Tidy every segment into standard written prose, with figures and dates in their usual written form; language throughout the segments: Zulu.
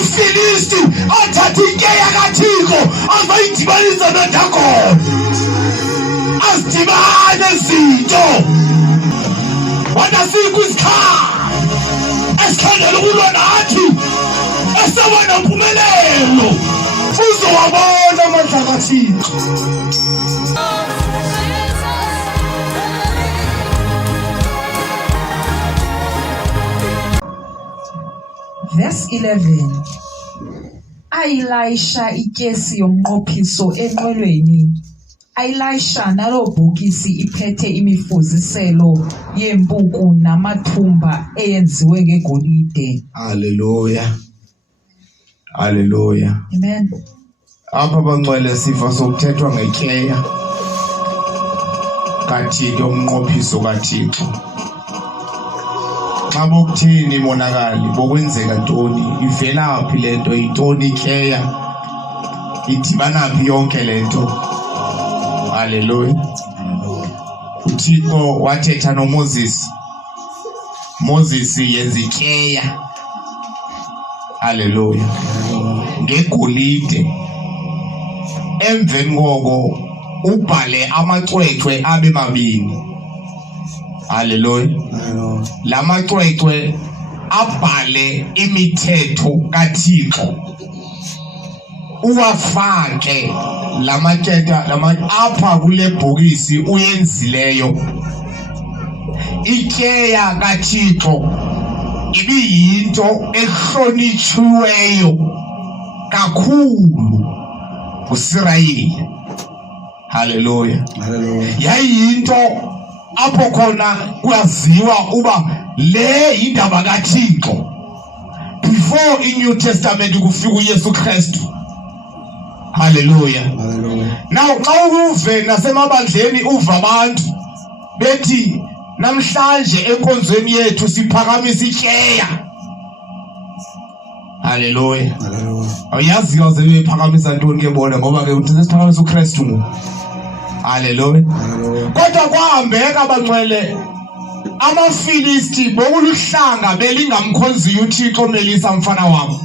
amafilisti athatha ikeya kaThixo azoyidibanisa noDagoni asidibane izinto wona sikwisikhala esikhandela ukulwa nathi esebona impumelelo uzowabona amandla kaThixo. Verse 11. Elisha ityesi yomnqophiso enqwelweni. Elisha nalo bhokisi iphethe imifuziselo yempuku namathumba eyenziwe ngegolide. Hallelujah. Hallelujah. Amen. Apha bangcwele sifa sokuthethwa ngekeya kaThixo umnqophiso kaThixo. Xa bokuthini monakali bokwenzeka ntoni ivela phi lento yintoni ikeya idibana phi yonke lento. Hallelujah. uThixo wathetha noMoses. Moses yenza ikeya. Hallelujah. Ngegolide. Emveni koko ubhale amacwecwe abe mabini. Hallelujah. Lamacwecwe abhale imithetho kaThixo. Uwafake lamaketha apha kule bhokisi uyenzileyo. Ikeya kaThixo ibiyinto ehlonitshiweyo kakhulu kuSirayeli. Hallelujah. Hallelujah. Yayinto apho khona kwaziwa uba le indaba kaThixo before in New Testament kufika uYesu Kristu. Hallelujah. Hallelujah. Now xa uve nasemabandleni uva abantu bethi namhlanje enkonzweni yethu siphakamisa ikeya. Hallelujah. Hallelujah. Awuyazi kaze bephakamisa ntoni ke bona ngoba ke uthi sesiphakamisa uKristu ngo. Hallelujah. Hallelujah. Kodwa kwahambeka abangcwele amafilisti bokuluhlanga belingamkhonziyo uThixo Melisa mfana wami.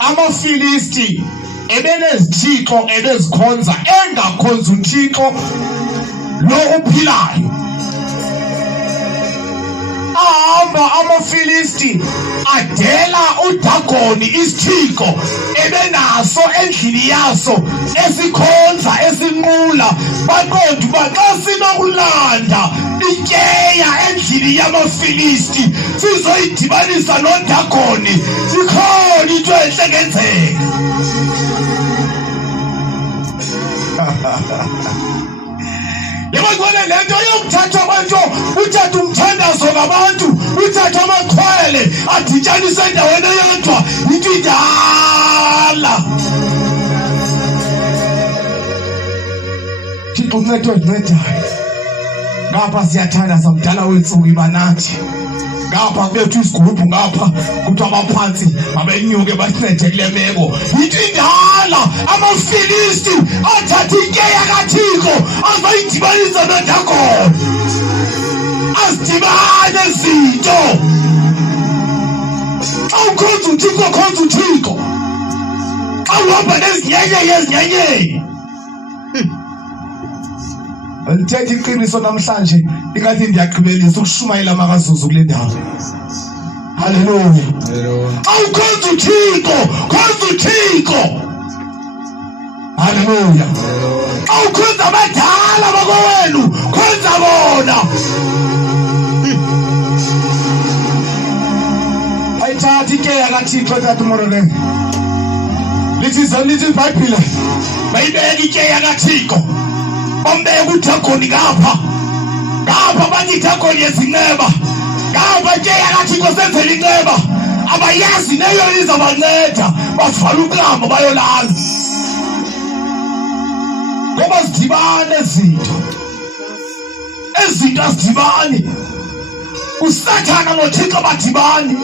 Amafilisti ebenezithixo ebezikhonza engakhonza uThixo lo uphilayo. Ahamba amafilisti adela uDagoni isithixo ebenaso endlini yaso esikhonza esinqula baqonda uba xa sinokulanda ikeya endlini yamafilisti sizoyidibanisa noDagoni ikhona into enhle ngenzeka. Yabona lento yokuthatha abantu uthatha umthandazo ngabantu uthatha amakhwele adityanise endaweni eyodwa into idala. Thixo uncede oncedayo. Ngapha siyathanda samdala wensuku ibanathi. Ngapha kubethu isigubhu ngapha kuthi abaphansi abenyuke basincede kule meko. Into idala amafilisti athatha ikeya kaThixo azoyidibanisa noDagoni. Asidibane izinto. Xa ukhonza uThixo khonza uThixo. Xa uhamba nezinyenye. Ngithethe iqiniso namhlanje ingathi ndiyagqibelisa ukushumayela amakazuzu kule ndawo. Hallelujah. Hallelujah. Xa ukhonza uThixo khonza uThixo. Hallelujah. Xa ukhonza abadala bakowenu khonza bona. Ayithatha ikeya kaThixo thatha umorole. Lithi iBhayibhile bayibeka ikeya kaThixo. Bombeka uDagoni ngapha bathi iDagoni yezinqeba ngapha ikeya kaThixo senzela inqeba abayazi neyo izabanceda bavala uqambo bayolala ngoba sidibane ezinto azidibani uSathana noThixo badibani.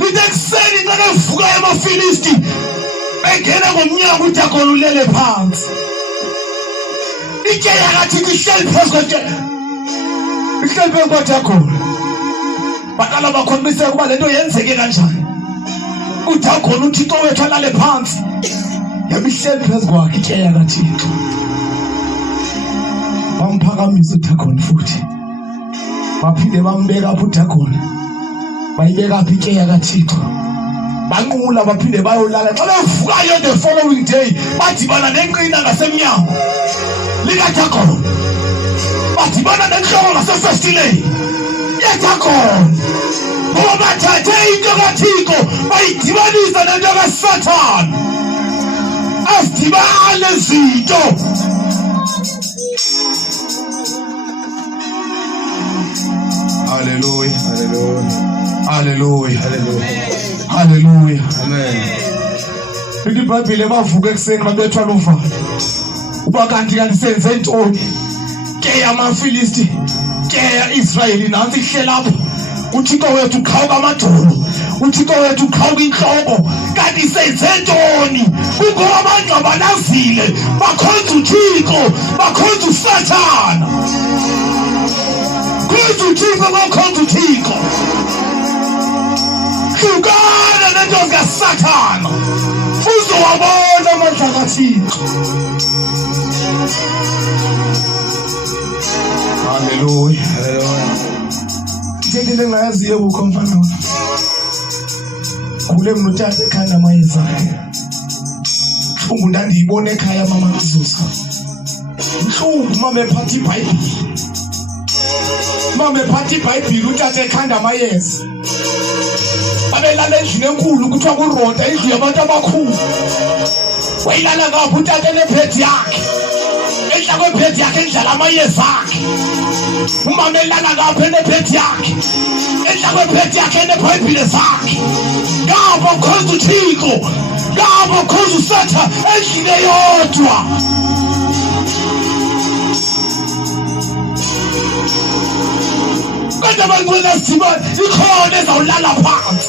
Lithi ekuseni xa bevuka amafilisti bengena ngomnyango uDagoni ulele phansi. Ikeya kaThixo ihleli phezu kwethe. Ihleli phezu kwaDagoni. baqala bakhombise ukuba lento yenzeke kanjani. uDagoni uThixo wethu alale phansi yabihleli phezu kwakhe ikeya kaThixo. Bamphakamisa uDagoni futhi baphinde bambeka apho uDagoni bayibeka apho ikeya kaThixo. Banqula baphinde bayolala. Xa bevukayo the following day badibana nenqina ngasemnyango likaDagoni, badibana nenhloko ngasefestileni yeDagoni, ngoba bathathe into kaThixo bayidibanisa nento kaSathane. Asidibane izinto. Hallelujah, hallelujah, hallelujah, hallelujah, hallelujah, amen. IBhayibheli bavuka ekuseni babethwala uvalo uba kanti senze ntoni ke amaFilisti ke Israyeli nansi ihle lapho. uThixo wethu uqhawuka amadolo, uThixo wethu uqhawuka inhloko, kanti senze ntoni? Ukuba abantu abanazile bakhonza uThixo, bakhonza uSathane. Khonza uThixo, bakhonza uThixo. Hlukana nento kaSathane uzowabona amandla kaThixo. Hallelujah, hallelujah. Ngeke ngayaziyo ukho mfana. Kule mnuthathe ekhanda amayeza akhe. Mhlungu ndandiyibona ekhaya mama Mzuzu. Mhlungu mama ephatha iBhayibheli. Mama ephatha iBhayibheli uthathe ekhanda amayeza. Babelala endlini enkulu kuthiwa kuRonda, indlu yabantu abakhulu. Wayilala ngapha uthathe nephethi yakhe. Edla kwephethi yakhe endlala amayeza akhe. Umama elala ngapha nephethi yakhe. Edla kwephethi yakhe neBhayibheli zakhe. Ngapha ukhonza uThixo, ngapha ukhonza uSathane endlini eyodwa. Kodwa bangibona sidibane ikhona ezawulala phansi.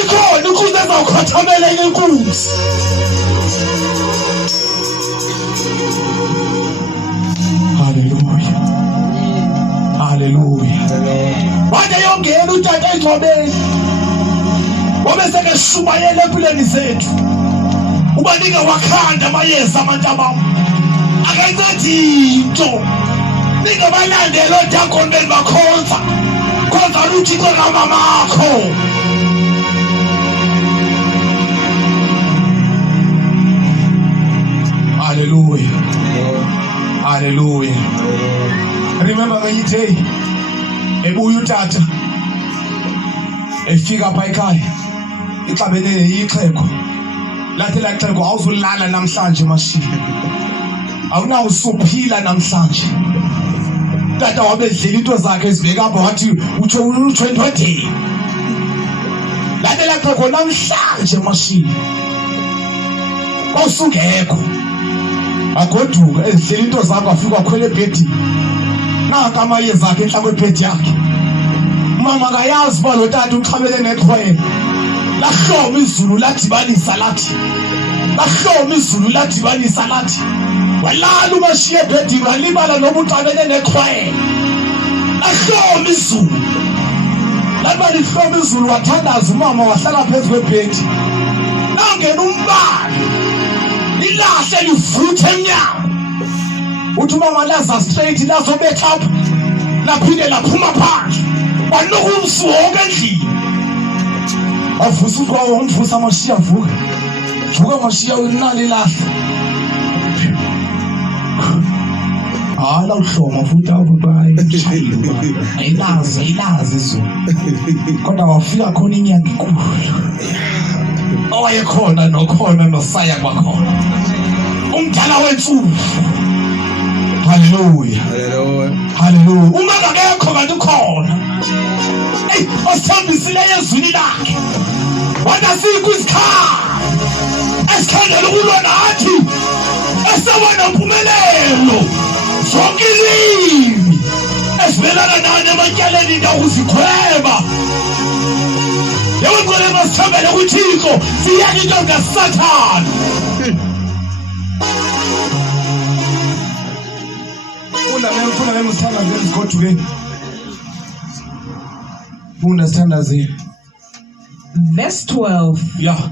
Ikhona ukuze ezawukhathamela inkunzi. Hallelujah. Hallelujah. Wade yongena utata eGcobeni. Wabeseke shumayela empilweni zethu. Ubanika wakhanda amayeza abantu ababo. Akayincedi into. Ningabalandela uDagoni bakhonza. Khonza uThixo ngamamakho. Hallelujah. Hallelujah. Remember when you say ebuya utata efika apha ekhaya ixabene yixhego lathi la xhego awuzulala namhlanje mashini, awunawusuphila namhlanje. Tata wabedlela into zakhe ezibeka apha wathi utsho u20 lathi la xhego namhlanje mashini awusungekho. Agoduka ezidlela into zakhe afika akhwele ebhedini. Naka amayeza akhe enhla kwebhedi yakhe. Mama akayazi uba lo tata uxhabele neqhwele. Lahloma izulu ladibanisa lathi. Lahloma izulu ladibanisa lathi. Walala umashiye ebhedini walibala noma uxabene neqhwele. Lahloma izulu. Laba lihloma izulu wathandaza umama wahlala phezu kwebhedi. Nangena umbane. Ilahle livuthe emnyango. Uthi umama laza straight lazobetha apha. Laphinde laphuma phandle. Wanuka umsuka endlini. Wavusa ukwawo umvusa amashiya vuka. Vuka amashiya unali lahle. Hala uhloma futhi awubayi. Ayilazi izulu. Kodwa wafika khona inyanga inkulu. Owayekhona nokhona nosaya kwakhona. Umdala wensuku. Hallelujah. Hallelujah. Hallelujah. Uma ngekho kanti ukhona. Ey, osithambisile ezwini lakhe. Wona sikwisikhala. Esikhandela ukulwa nathi. Esewona impumelelo. Zonke izimi. Esibelana nani ematyaleni ngawuzikhweba. Yewe ngole masithambele kuThixo, siyeke into kaSathane. Ula ngifuna ngemsithanda ngenzi kodwa ke Funda sithandazini. Verse 12. Yeah.